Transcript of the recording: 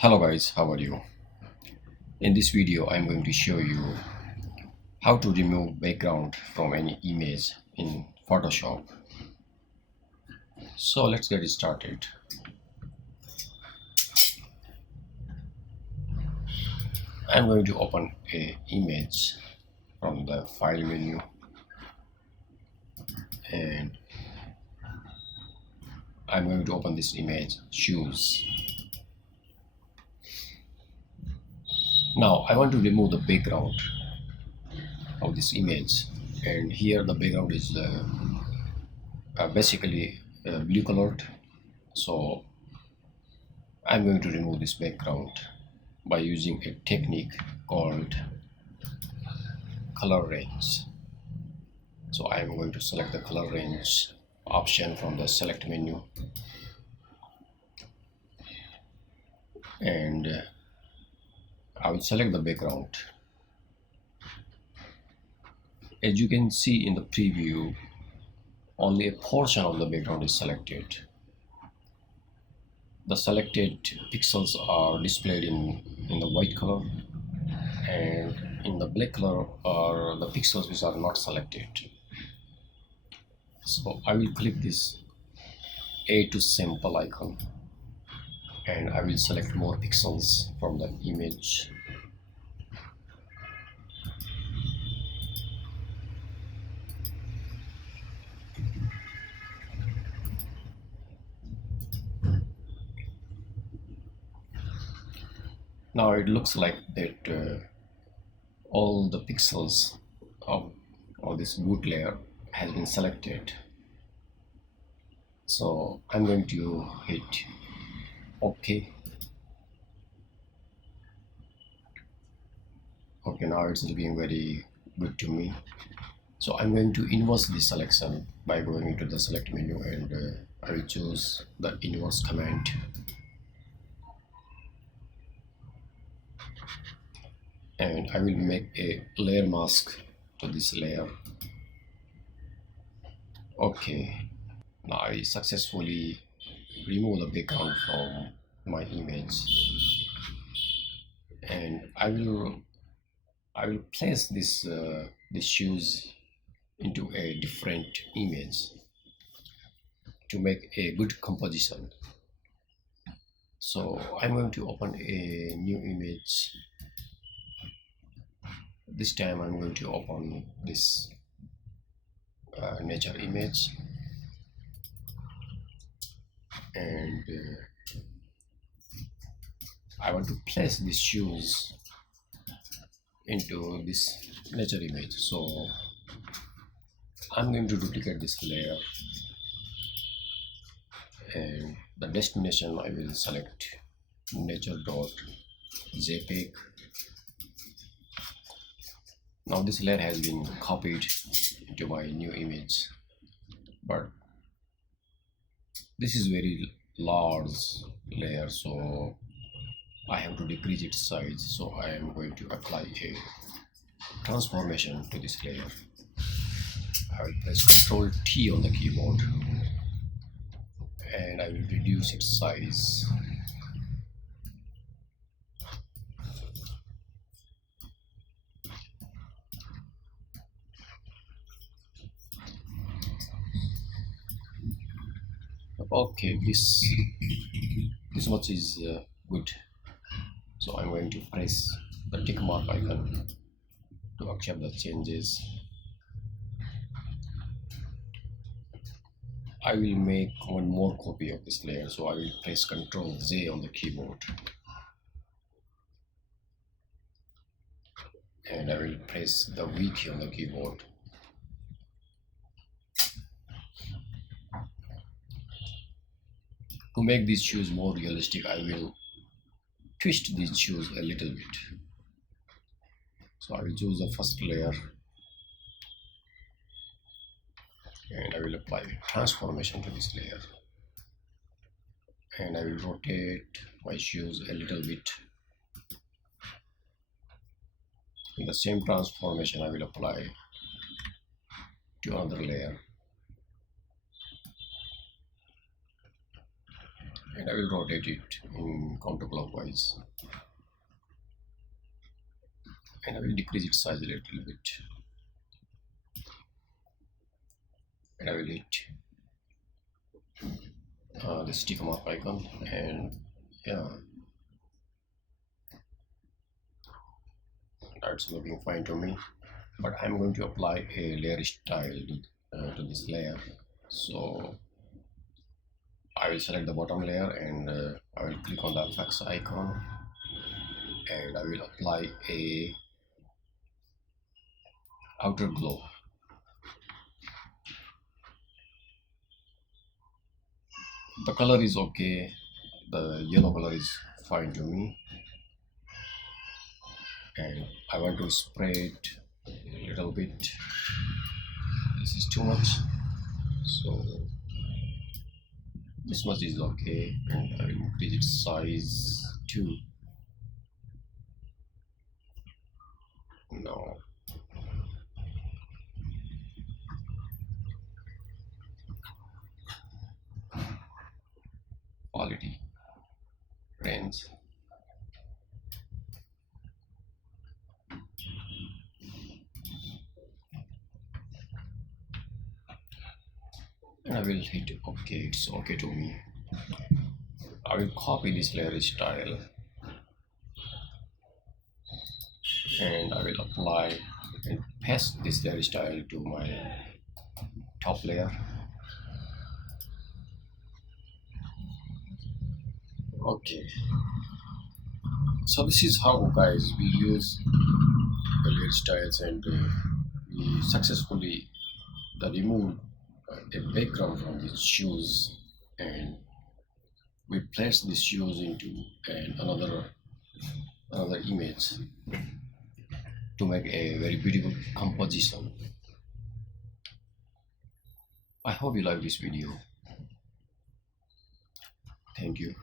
Hello guys, how are you? In this video, I'm going to show you how to remove background from any image in Photoshop. So let's get started. I'm going to open a image from the file menu and I'm going to open this image, shoes. Now I want to remove the background of this image, and here the background is basically blue colored. So I'm going to remove this background by using a technique called color range. So I am going to select the color range option from the select menu, and I will select the background. As you can see in the preview, only a portion of the background is selected. The selected pixels are displayed in the white color, and in the black color are the pixels which are not selected. So I will click this add to sample icon and I will select more pixels from the image. Now it looks like that all the pixels of this boot layer has been selected. So I'm going to hit OK. Okay, now it's looking very good to me. So I'm going to inverse the selection by going into the select menu, and I will choose the inverse command. And I will make a layer mask to this layer. Okay, now I successfully remove the background from my image, and I will place this shoes into a different image to make a good composition. So I'm going to open a new image. This time I'm going to open this nature image, and I want to place these shoes into this nature image. So I'm going to duplicate this layer, and the destination I will select nature.jpg. Now this layer has been copied into my new image, but this is very large layer, so I have to decrease its size. So I am going to apply a transformation to this layer. I will press Ctrl T on the keyboard and I will reduce its size. Okay, this much is good. So I'm going to press the tick mark icon to accept the changes. I will make one more copy of this layer, so I will press Ctrl Z on the keyboard and I will press the V key on the keyboard. To make these shoes more realistic, I will twist these shoes a little bit. So I will choose the first layer and I will apply transformation to this layer, and I will rotate my shoes a little bit. In the same transformation I will apply to another layer, and I will rotate it in counterclockwise, and I will decrease its size a little bit, and I will hit the sticker mark icon, and yeah, that's looking fine to me. But I'm going to apply a layer style to this layer. So I will select the bottom layer, and I will click on the effects icon, and I will apply a outer glow. The color is okay, the yellow color is fine to me, and I want to spray it a little bit. This is too much, so this much is okay, and I will increase its size too. Now quality range, and I will hit OK. It's okay to me. I will copy this layer style, and I will apply and paste this layer style to my top layer. Okay, so this is how, guys, we use the layer styles, and we successfully remove a background from these shoes, and we place these shoes into another image to make a very beautiful composition. I hope you like this video. Thank you.